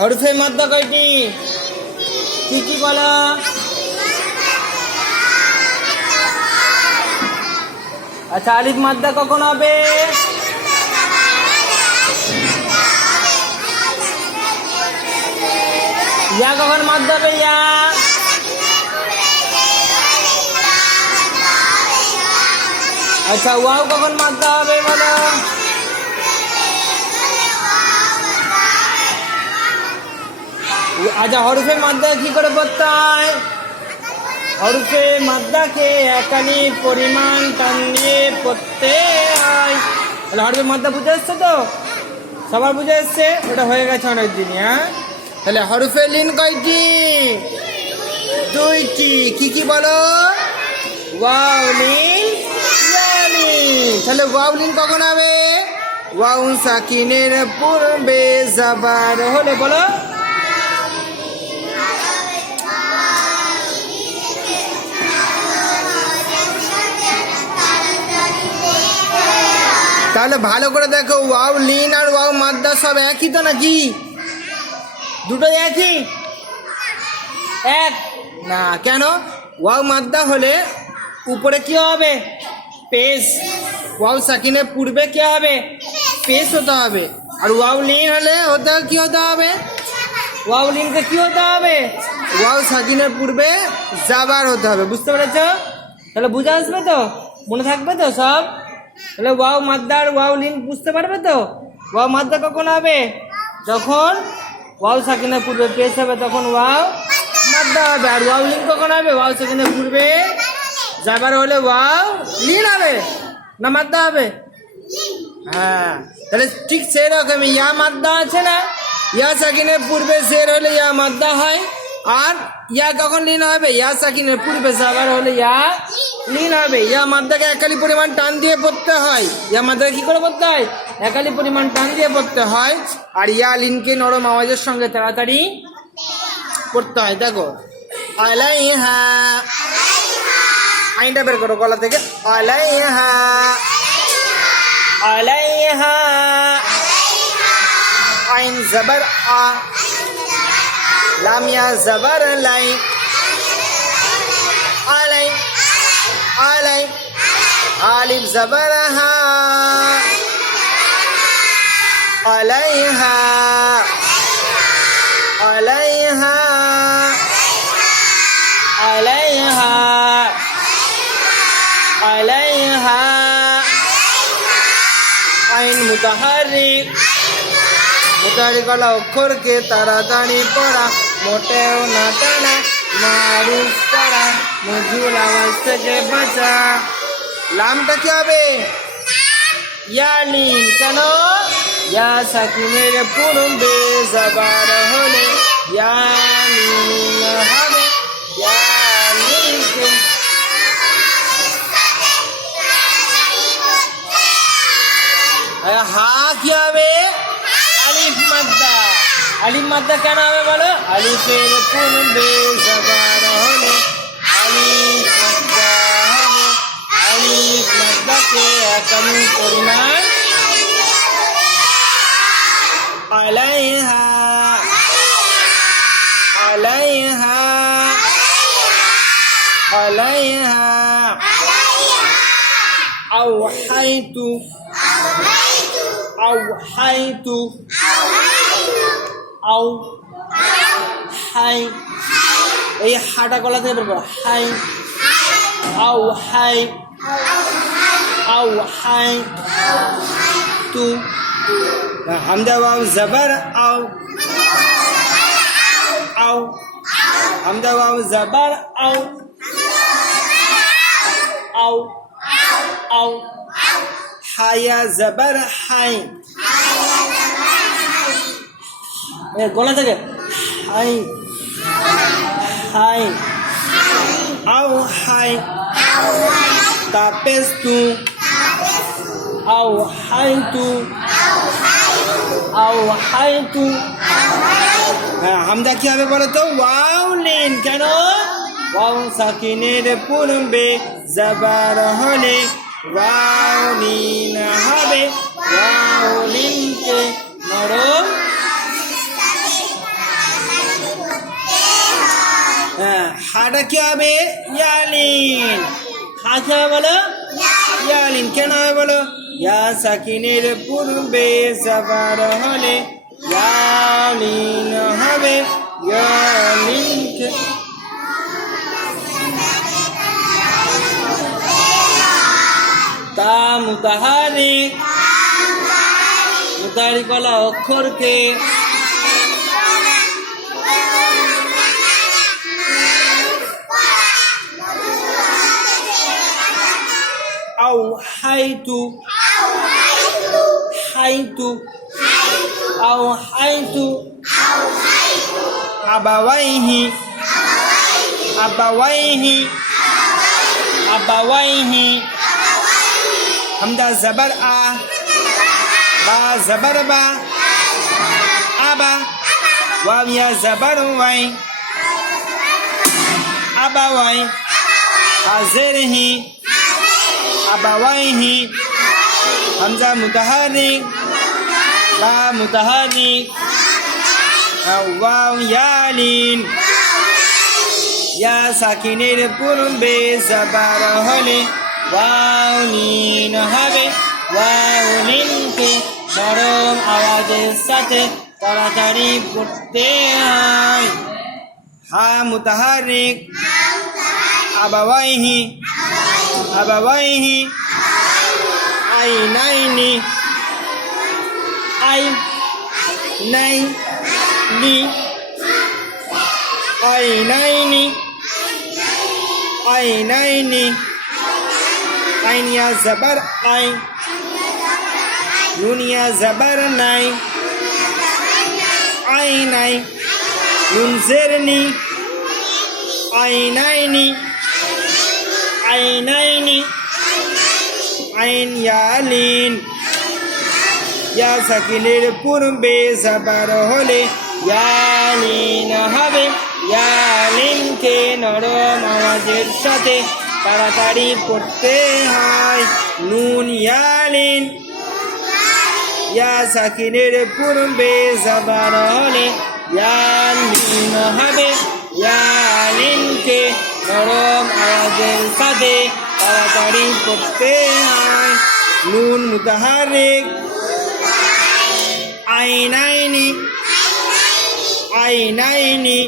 হরফে মাদ্দা কয়টি? কি কি বলো? আচ্ছা, আলিফ মাদ্দা কখন হবে? ইয়া কখন মাদ্দা হবে? ইয়া আচ্ছা, ওয়াও কখন মাদ্দা হবে বলো? আচ্ছা, হরফে মাদ্দা কি করে পড়তে হয়? হরফে মাদ্দাকে একালি পরিমাণ টান দিয়ে পড়তে হয়। তাহলে হরফে মাদ্দা বুঝে এসছে তো? সবার বুঝে এসছে? ওটা হয়ে গেছে অনেক দিনই। হ্যাঁ, তাহলে হরফে লিন কয়টি? দুইটি। কি কি বলো? ওয়াও লিন, ইয়া লিন। তাহলে ওয়াও লিন কখন হবে? ওয়াও সাকিনের পূর্বে জাবার হলে বলো। তাহলে ভালো করে দেখো, ওয়াও লিন আর ওয়াও মাদ্দা সব একই তো নাকি? দুটোই একই? এক না, কেন? ওয়াও মাদ্দা হলে উপরে কি হবে? পেশ। ওয়াও সাকিনের পূর্বে কি হবে? পেশ হতে হবে। আর ওয়াও লিন হলে কি হতে হবে? ওয়াও লিনকে কি হতে হবে? ওয়াও সাকিনের পূর্বে জাবার হতে হবে। বুঝতে পেরেছ? তাহলে বুঝে আসবে তো? মনে থাকবে তো সব? তাহলে ওয়াও মাদ্দা আর ওয়াও লিন বুঝতে পারবে তো? ওয়াও মাদ্দা কখন হবে? যখন ওয়াও সাকিনের পূর্বে পেশ হবে তখন ওয়াও মাদ্দা হবে। আর ওয়াও লিন কখন হবে? ওয়াও সাকিনের পূর্বে জাবার হলে ওয়াও লিন হবে না মাদ্দা হবে? হ্যাঁ, তাহলে ঠিক সেরকম ইয়া মাদ্দা আছে না? ইয়া সাকিনের পূর্বে জের হলে ইয়া মাদ্দা হয়। আর ইয়া কখন লিন হবে? ইয়া সাকিনের পূর্বে জাবার হলে ইয়া লিন হবে। ইয়া মাদ্দাকে একালি পরিমাণ টান দিয়ে পড়তে হয়। ইয়া মাদ্দাকে কি করে পড়তে হয়? একালি পরিমাণ টান দিয়ে পড়তে হয়। আর ইয়া লিনকে নরম আওয়াজের সঙ্গে তাড়াতাড়ি পড়তে হয়। দেখো, আলাইহা, আইনটা বের করো গলা থেকে। আলাইহা, আলাইহা, আইন জবর আ, লাম ইয়া জবর লাই, আলাই, আলাই, আলিফ জবর হা, আলাইহা, আলাইহা, আলাইহা, আলাইহা, আইন মুতাহারিক, মুতাহারিক वाला অক্ষরকে তাড়াতাড়ি পড়া, মোটেও না টানা, মারুফ পড়া, মধুর আওয়াজ থেকে বাঁচা। লামটা কি হবে? ইয়া লিন। কেন? ইয়া সাকিনের পূর্বে জাবার হলে ইয়া লিন হবে। ইয়া লিন হা কি হবে? আলিফ মাদ্দা। আলিফ মাদ্দা কেন হবে বলো? আলিফের পূর্বে জাবার হলে আলিফ মাদ্দা হবে। আলিফ মাদ্দাকে একালি পরিমাণ আলাইহা, আলাইহা, আলাইহা, আওহাইতু, আওহাইতু, আও হাই, এই হাটা গলা থেকে বের করো। হাই, আও হাই, আও হাই তু, হামজা ওয়াও জবর আও, আও, হামজা ওয়াও জবর আও, আও, আও, হায়া জবর হাই, গলা থেকে হাই, হাই, আও হাই, তাপেস তু, আও হাই তু, আও হাই তু। হামজা কি হবে বলো তো? Wow Lin. কেন? ওয়াও সাকিনের পূর্বে জাবার হলে ওয়াও লিন হবে। ওয়াও লিনকে নরম হাটা কি হবে ইয়ালিন, হা কি হবে বলো ইয়ালিন। কেন হবে বলো? ইয়া সাকিনের পূর্বে জবর হলে ইয়ালিন হবে, ইয়ালিন। তা মুতাহারিক, মুতাহারিক वाला অক্ষরকে আওহাইতু, হাইতু, আওহাইতু আবাওয়াইহি, আবাওয়াইহি, আবাওয়াইহি। হামজা জবর আ, বা জবর বা, আবা। ওয়াও ইয়া জবর ওয়াই, আবাওয়াই। হাজের হি, আবাওয়াইহি। হামজা মুতাহারিক, বা মুতাহারিক। ওয়াও ইয়ালিন, ইয়া সাকিনের পূর্বে জবর হলে ওয়াও লিন হবে, ওয়াও লিনকে নরম আওয়াজের সাথে তাড়াতাড়ি পড়তে হয়। হা মুতাহারিক, আবাওয়াইহি, আবাওয়াইহি। আইনাইনি, আই নাই নি, আইনাইনি, আইনাইনি। আইন ইয়া জবর আই, নুন ইয়া জবর নাই, আইনাই। নুন জের নি, আইনাইনি, আইনাইনি। আইন ইয়ালিন, ইয়া সাকিনের পূর্বে জবর হলে ইয়ালিন হবে, ইয়ালিনকে নরম আওয়াজের সাথে তাড়াতাড়ি পড়তে হয়। নুন ইয়ালিন, ইয়া সাকিনের পূর্বে জবর হলে ইয়ালিন হবে, ইয়ালিনকে নরম আওয়াজের সাথে তাড়াতাড়ি পড়তে হয়। নুন মুতাহারিক, আইনাইনি, আইনাইনি।